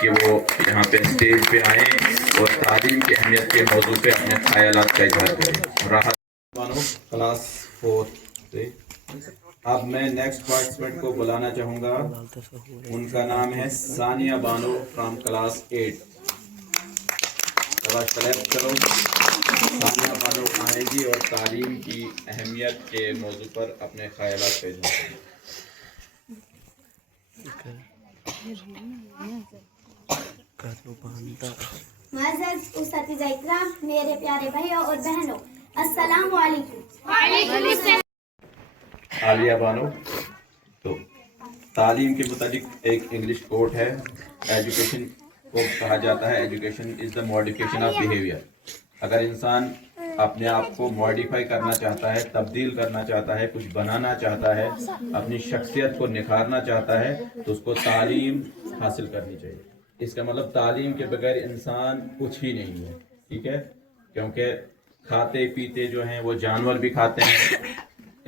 کہ وہ یہاں پہ اسٹیج پہ آئیں اور تعلیم کی اہمیت کے موضوع پہ اپنے خیالات کا اظہار کریں. راحت بانو کلاس 4 سے. اب میں نیکسٹ پارٹیسپینٹ کو بلانا چاہوں گا. ان کا نام ہے ثانیہ بانو فرام کلاس 8. کلیپ کرو. ثانیہ بانو آئے گی اور تعلیم کی اہمیت کے موضوع پر اپنے خیالات کا اظہار کریں. معزز اساتذہ اکرام، میرے پیارے بھائیوں اور بہنوں، السلام علیکم. عالیہ بانو. تو تعلیم کے متعلق ایک انگلش کوٹ ہے. ایجوکیشن کو کہا جاتا ہے education is the modification of behaviour. اگر انسان اپنے آپ کو ماڈیفائی کرنا چاہتا ہے، تبدیل کرنا چاہتا ہے، کچھ بنانا چاہتا ہے، اپنی شخصیت کو نکھارنا چاہتا ہے تو اس کو تعلیم حاصل کرنی چاہیے. اس کا مطلب تعلیم کے بغیر انسان کچھ ہی نہیں ہے. ٹھیک ہے، کیونکہ کھاتے پیتے جو ہیں وہ جانور بھی کھاتے ہیں.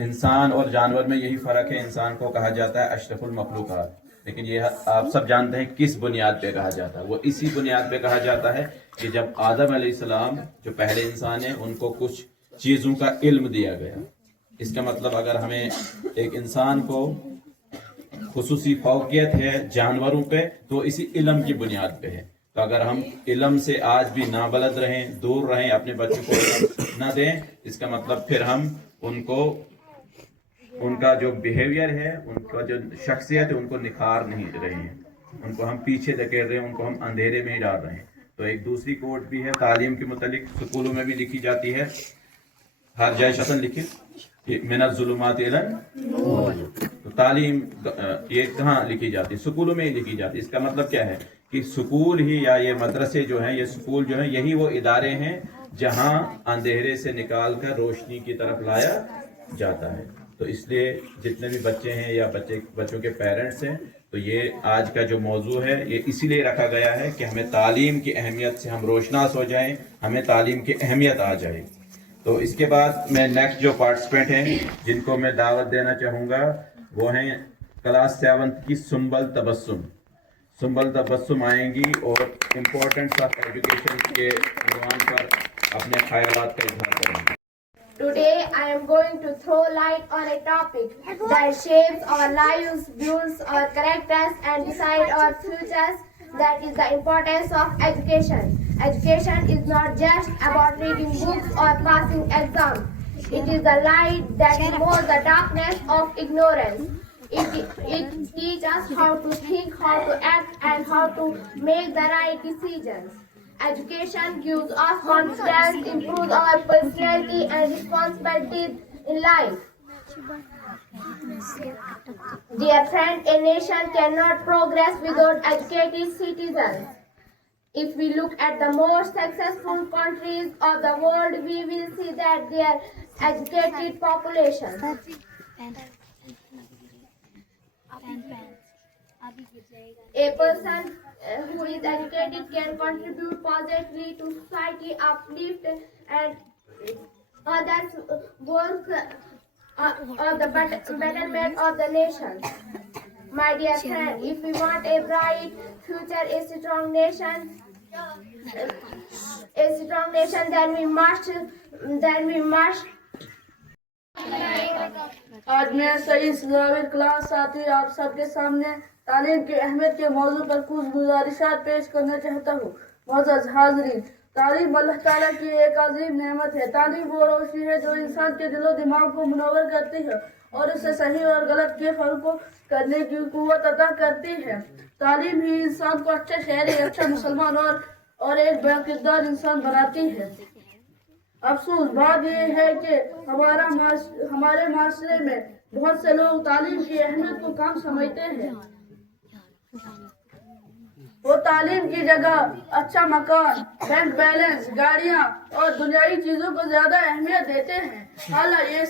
انسان اور جانور میں یہی فرق ہے. انسان کو کہا جاتا ہے اشرف المخلوقات، لیکن یہ آپ سب جانتے ہیں کس بنیاد پہ کہا جاتا ہے. وہ اسی بنیاد پہ کہا جاتا ہے کہ جب آدم علیہ السلام جو پہلے انسان ہیں ان کو کچھ چیزوں کا علم دیا گیا. اس کا مطلب اگر ہمیں ایک انسان کو خصوصی فوقیت ہے جانوروں پہ تو اسی علم کی بنیاد پہ ہے. تو اگر ہم علم سے آج بھی نابلد رہیں، دور رہیں، اپنے بچوں کو علم نہ دیں، اس کا مطلب پھر ہم ان کا جو بیہیویئر ہے، ان کا جو شخصیت ہے، ان کو نکھار نہیں رہے ہیں. ان کو ہم پیچھے دھکیل رہے ہیں، ان کو ہم اندھیرے میں ہی ڈال رہے ہیں. تو ایک دوسری کوٹ بھی ہے تعلیم کے متعلق، سکولوں میں بھی لکھی جاتی ہے. ہر جائے شطن لکھے من الظلمات الی النور. تو تعلیم یہ کہاں لکھی جاتی ہے؟ سکولوں میں ہی لکھی جاتی ہے. اس کا مطلب کیا ہے کہ سکول ہی یا یہ مدرسے جو ہیں، یہ سکول جو ہیں، یہی وہ ادارے ہیں جہاں اندھیرے سے نکال کر روشنی کی طرف لایا جاتا ہے. تو اس لیے جتنے بھی بچے ہیں یا بچوں کے پیرنٹس ہیں، تو یہ آج کا جو موضوع ہے یہ اسی لیے رکھا گیا ہے کہ ہمیں تعلیم کی اہمیت سے ہم روشناس ہو جائیں، ہمیں تعلیم کی اہمیت آ جائے. تو اس کے بعد میں نیکسٹ جو پارٹیسپینٹ ہیں جن کو میں دعوت دینا چاہوں گا وہ ہیں کلاس 7 کی سنبل تبسم. سنبل تبسم آئیں گی اور امپورٹنس آف ایجوکیشن کے عنوان پر اپنے خیالات کا اظہار کریں گے. Today I am going to throw light on a topic that shapes our lives, builds our characters and decides our futures. That is the importance of education. Education is not just about reading books or passing exams. It is the light that removes the darkness of ignorance. It teaches us how to think, how to act, and how to make the right decisions. Education gives us confidence, improves our personality and responsibilities in life. Dear friend, a nation cannot progress without educated citizens. If we look at the most successful countries of the world, we will see that their educated population. A person who is educated can contribute positively to society, uplift and others work of the betterment of the nation. My dear friend, if we want a bright future, a strong nation, then we must. آج میں سعید سلاوی class ساتھی آپ سب کے سامنے تعلیم کی اہمیت کے موضوع پر کچھ گزارشات پیش کرنا چاہتا ہوں. معزز حاضرین، تعلیم اللہ تعالیٰ کی ایک عظیم نعمت ہے. تعلیم وہ روشنی ہے جو انسان کے دل و دماغ کو منور کرتی ہے اور اسے صحیح اور غلط کے فرق کو کرنے کی قوت عطا کرتی ہے. تعلیم ہی انسان کو اچھا شہری، اچھا مسلمان اور ایک باکردار انسان بناتی ہے. افسوس بات یہ ہے کہ ہمارے معاشرے میں بہت سے لوگ تعلیم کی اہمیت کو کم سمجھتے ہیں. وہ تعلیم کی جگہ اچھا مکان، بینک بیلنس، گاڑیاں اور دنیاوی چیزوں کو زیادہ اہمیت دیتے ہیں. حالانکہ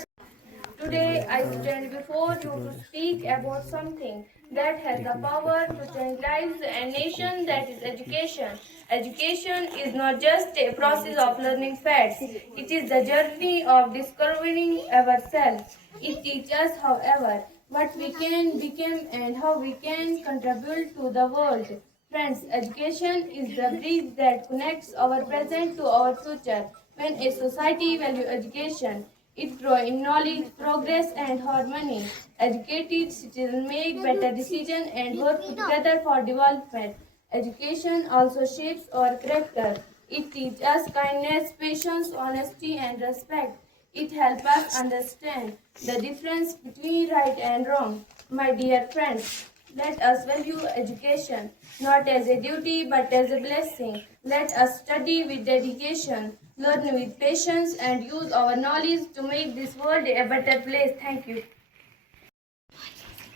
Today I stand before you to speak about something that has the power to change lives and nation, that is education. Education is not just a process of learning facts. It is the journey of discovering ourselves. It teaches us, however, what we can become and how we can contribute to the world. Friends, education is the bridge that connects our present to our future. When a society values education, it grows in knowledge, progress, and harmony. Educated citizens make better decisions and work together for development. Education also shapes our character. It teaches us kindness, patience, honesty, and respect. It helps us understand the difference between right and wrong. My dear friends, let us value education not as a duty but as a blessing. Let us study with dedication, learn with patience, and use our knowledge to make this world a better place. Thank you.